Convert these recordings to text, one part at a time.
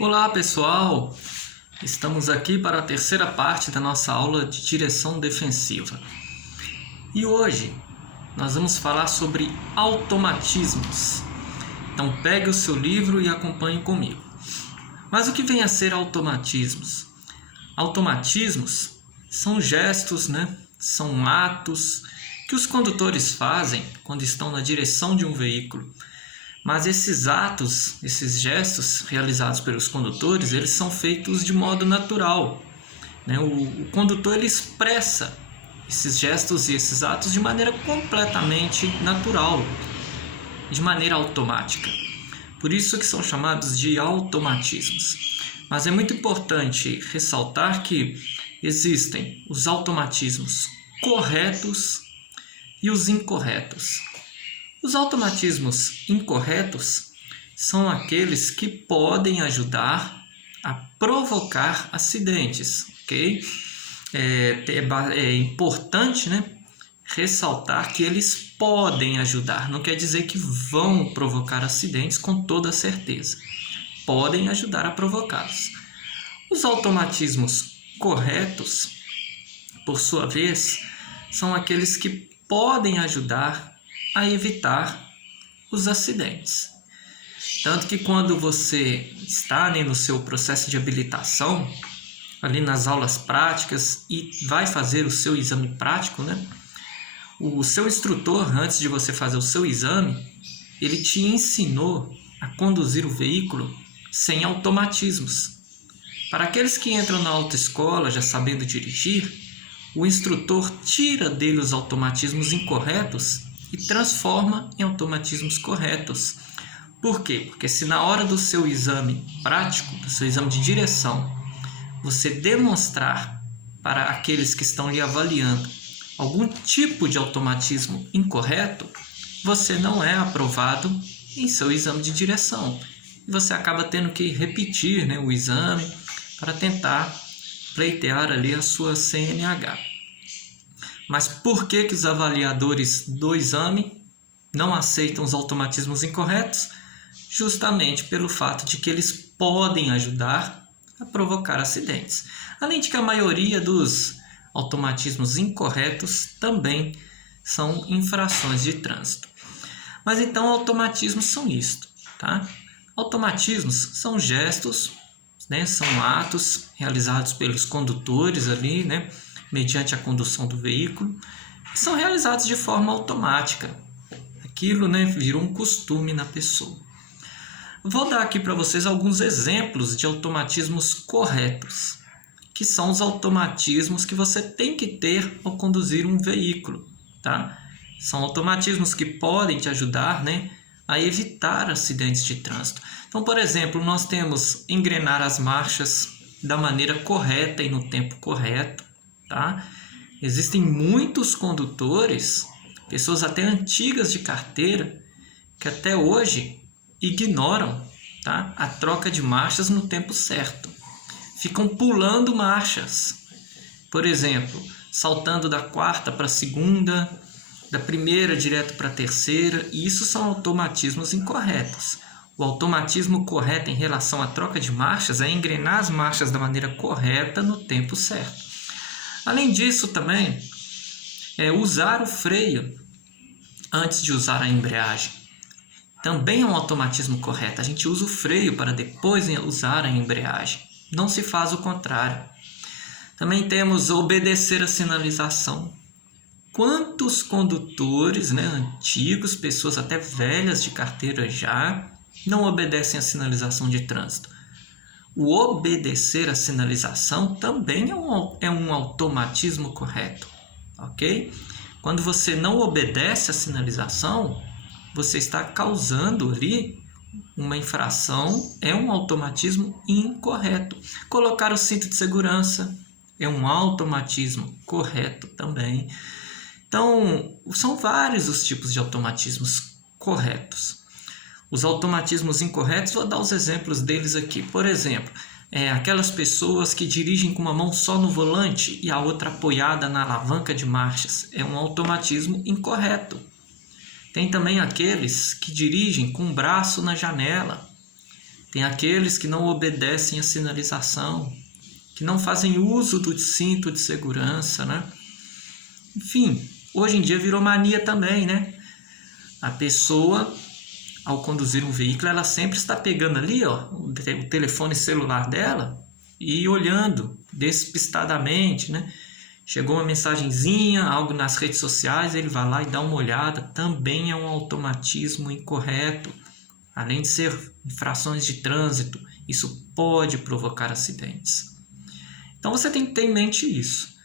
Olá pessoal, estamos aqui para a terceira parte da nossa aula de direção defensiva. E hoje nós vamos falar sobre automatismos. Então pegue o seu livro e acompanhe comigo. Mas o que vem a ser automatismos? Automatismos são gestos, São atos que os condutores fazem quando estão na direção de um veículo. Mas esses atos, esses gestos realizados pelos condutores, eles são feitos de modo natural. O condutor ele expressa esses gestos e esses atos de maneira completamente natural, de maneira automática. Por isso que são chamados de automatismos. Mas é muito importante ressaltar que existem os automatismos corretos e os incorretos. Os automatismos incorretos são aqueles que podem ajudar a provocar acidentes, ok? É importante, ressaltar que eles podem ajudar, não quer dizer que vão provocar acidentes com toda certeza. Podem ajudar a provocá-los. Os automatismos corretos, por sua vez, são aqueles que podem ajudar a evitar os acidentes. Tanto que quando você está no seu processo de habilitação, ali nas aulas práticas e vai fazer o seu exame prático, o seu instrutor, antes de você fazer o seu exame, ele te ensinou a conduzir o veículo sem automatismos. Para aqueles que entram na autoescola já sabendo dirigir, o instrutor tira dele os automatismos incorretos e transforma em automatismos corretos. Por quê? Porque se na hora do seu exame prático, do seu exame de direção, você demonstrar para aqueles que estão lhe avaliando algum tipo de automatismo incorreto, você não é aprovado em seu exame de direção. E você acaba tendo que repetir o exame para tentar pleitear ali a sua CNH. Mas por que os avaliadores do exame não aceitam os automatismos incorretos? Justamente pelo fato de que eles podem ajudar a provocar acidentes. Além de que a maioria dos automatismos incorretos também são infrações de trânsito. Mas então automatismos são isto, tá? Automatismos são gestos, são atos realizados pelos condutores ali, mediante a condução do veículo, que são realizados de forma automática. Aquilo virou um costume na pessoa. Vou dar aqui para vocês alguns exemplos de automatismos corretos, que são os automatismos que você tem que ter ao conduzir um veículo, tá? São automatismos que podem te ajudar, a evitar acidentes de trânsito. Então, por exemplo, nós temos engrenar as marchas da maneira correta e no tempo correto, tá? Existem muitos condutores, pessoas até antigas de carteira, que até hoje ignoram, tá, a troca de marchas no tempo certo. Ficam pulando marchas. Por exemplo, saltando da quarta para a segunda, da primeira direto para a terceira, e isso são automatismos incorretos. O automatismo correto em relação à troca de marchas é engrenar as marchas da maneira correta no tempo certo. Além disso também, usar o freio antes de usar a embreagem. Também é um automatismo correto. A gente usa o freio para depois usar a embreagem. Não se faz o contrário. Também temos obedecer a sinalização. Quantos condutores, antigos, pessoas até velhas de carteira já, não obedecem a sinalização de trânsito? O obedecer a sinalização também é um automatismo correto, ok? Quando você não obedece a sinalização, você está causando ali uma infração, é um automatismo incorreto. Colocar o cinto de segurança é um automatismo correto também. Então, são vários os tipos de automatismos corretos. Os automatismos incorretos, vou dar os exemplos deles aqui. Por exemplo, aquelas pessoas que dirigem com uma mão só no volante e a outra apoiada na alavanca de marchas. É um automatismo incorreto. Tem também aqueles que dirigem com o braço na janela. tem aqueles que não obedecem à sinalização, que não fazem uso do cinto de segurança, né? Enfim, hoje em dia virou mania também, né? A pessoa, ao conduzir um veículo, ela sempre está pegando ali, ó, o telefone celular dela e olhando despistadamente, né? Chegou uma mensagenzinha, algo nas redes sociais, ele vai lá e dá uma olhada. Também é um automatismo incorreto. Além de ser infrações de trânsito, isso pode provocar acidentes. Então você tem que ter em mente isso.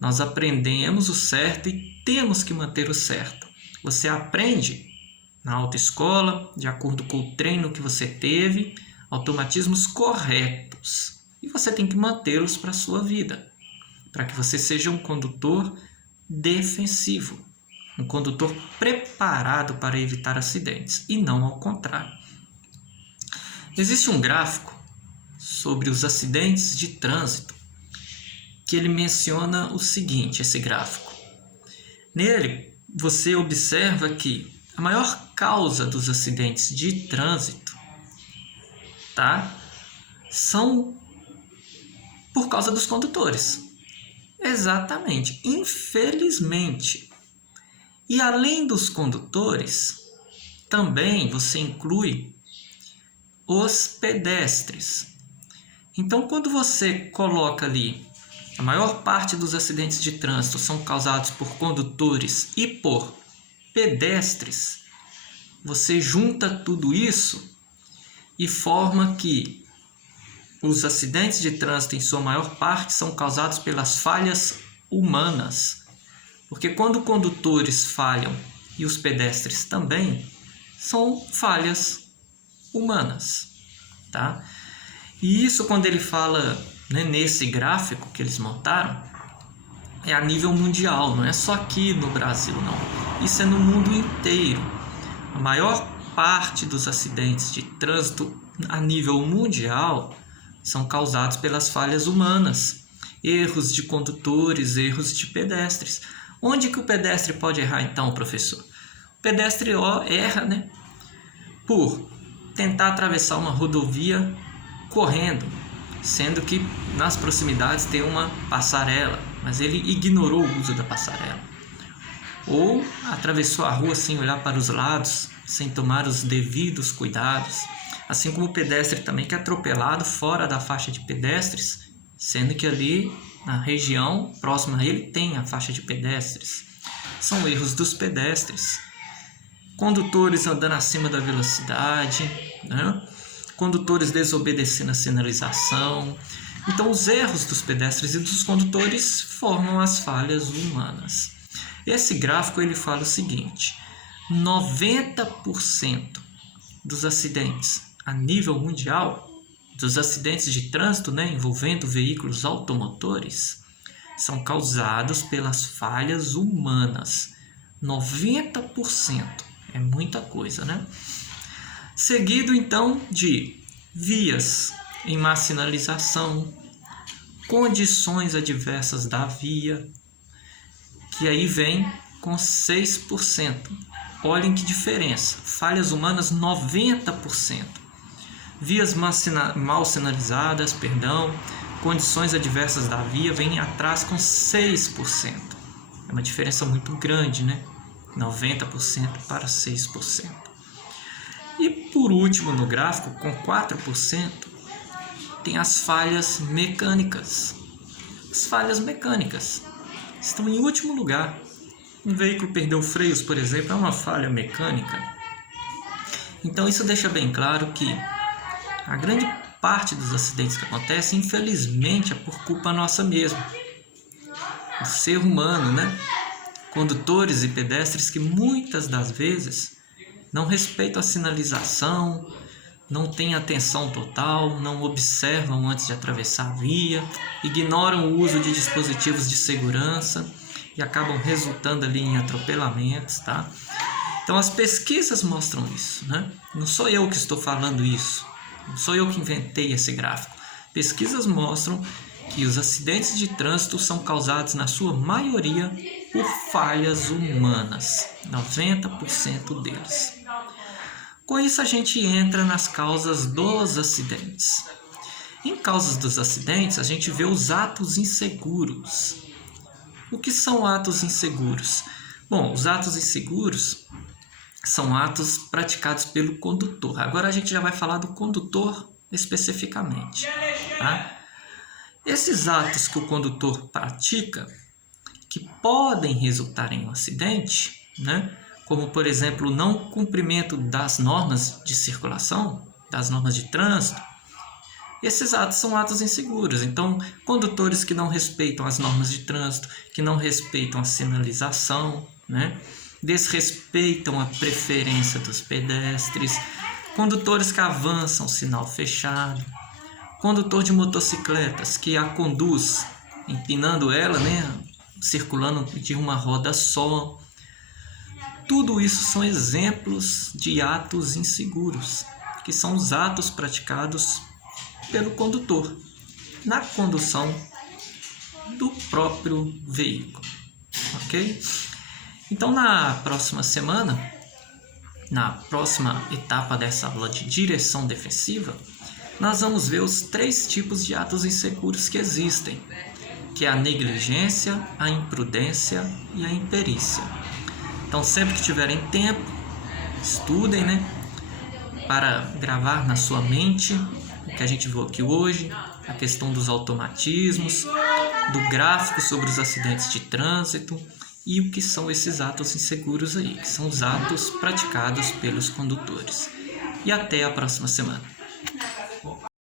Nós aprendemos o certo e temos que manter o certo. Você aprende na autoescola, de acordo com o treino que você teve, automatismos corretos. E você tem que mantê-los para a sua vida, para que você seja um condutor defensivo, um condutor preparado para evitar acidentes, e não ao contrário. Existe um gráfico sobre os acidentes de trânsito que ele menciona o seguinte, esse gráfico. Nele, você observa que a maior causa dos acidentes de trânsito, tá, são por causa dos condutores. Exatamente, infelizmente. E além dos condutores, também você inclui os pedestres. Então, quando você coloca ali a maior parte dos acidentes de trânsito são causados por condutores e por pedestres, você junta tudo isso e forma que os acidentes de trânsito, em sua maior parte, são causados pelas falhas humanas. Porque quando condutores falham e os pedestres também, são falhas humanas, tá? E isso, quando ele fala, né, nesse gráfico que eles montaram, é a nível mundial, não é só aqui no Brasil, não. Isso é no mundo inteiro. A maior parte dos acidentes de trânsito a nível mundial são causados pelas falhas humanas, erros de condutores, erros de pedestres. Onde que o pedestre pode errar então, professor? O pedestre erra, né, por tentar atravessar uma rodovia correndo, sendo que nas proximidades tem uma passarela, mas ele ignorou o uso da passarela. Ou atravessou a rua sem olhar para os lados, sem tomar os devidos cuidados. Assim como o pedestre também que é atropelado fora da faixa de pedestres, sendo que ali na região próxima a ele tem a faixa de pedestres. São erros dos pedestres. Condutores andando acima da velocidade, né? Condutores desobedecendo a sinalização. Então, os erros dos pedestres e dos condutores formam as falhas humanas. Esse gráfico ele fala o seguinte: 90% dos acidentes a nível mundial, dos acidentes de trânsito, né, envolvendo veículos automotores, são causados pelas falhas humanas. 90%. É muita coisa, né? Seguido, então, de vias em má sinalização, condições adversas da via, que aí vem com 6%. Olhem que diferença. Falhas humanas, 90%. Vias mal sinalizadas, condições adversas da via, vem atrás com 6%. É uma diferença muito grande, né? 90% para 6%. E por último no gráfico, com 4%, tem as falhas mecânicas. As falhas mecânicas estão em último lugar. Um veículo perdeu freios, por exemplo, é uma falha mecânica. Então isso deixa bem claro que a grande parte dos acidentes que acontecem, infelizmente, é por culpa nossa mesmo. Do ser humano, né? Condutores e pedestres que muitas das vezes não respeitam a sinalização, não têm atenção total, não observam antes de atravessar a via, ignoram o uso de dispositivos de segurança e acabam resultando ali em atropelamentos, tá? Então as pesquisas mostram isso, né? Não sou eu que estou falando isso, não sou eu que inventei esse gráfico. Pesquisas mostram que os acidentes de trânsito são causados, na sua maioria, por falhas humanas, 90% deles. Com isso, a gente entra nas causas dos acidentes. Em causas dos acidentes, a gente vê os atos inseguros. O que são atos inseguros? Bom, os atos inseguros são atos praticados pelo condutor. Agora a gente já vai falar do condutor especificamente, tá? Esses atos que o condutor pratica, que podem resultar em um acidente, né? Como, por exemplo, o não cumprimento das normas de circulação, das normas de trânsito, esses atos são atos inseguros. Então, condutores que não respeitam as normas de trânsito, que não respeitam a sinalização, né? Desrespeitam a preferência dos pedestres, condutores que avançam sinal fechado, condutor de motocicletas que a conduz empinando ela, né? Circulando de uma roda só. Tudo isso são exemplos de atos inseguros, que são os atos praticados pelo condutor na condução do próprio veículo, ok? Então, na próxima semana, na próxima etapa dessa aula de direção defensiva, nós vamos ver os 3 tipos de atos inseguros que existem, que é a negligência, a imprudência e a imperícia. Então, sempre que tiverem tempo, estudem, né, para gravar na sua mente o que a gente viu aqui hoje, a questão dos automatismos, do gráfico sobre os acidentes de trânsito e o que são esses atos inseguros aí, que são os atos praticados pelos condutores. E até a próxima semana.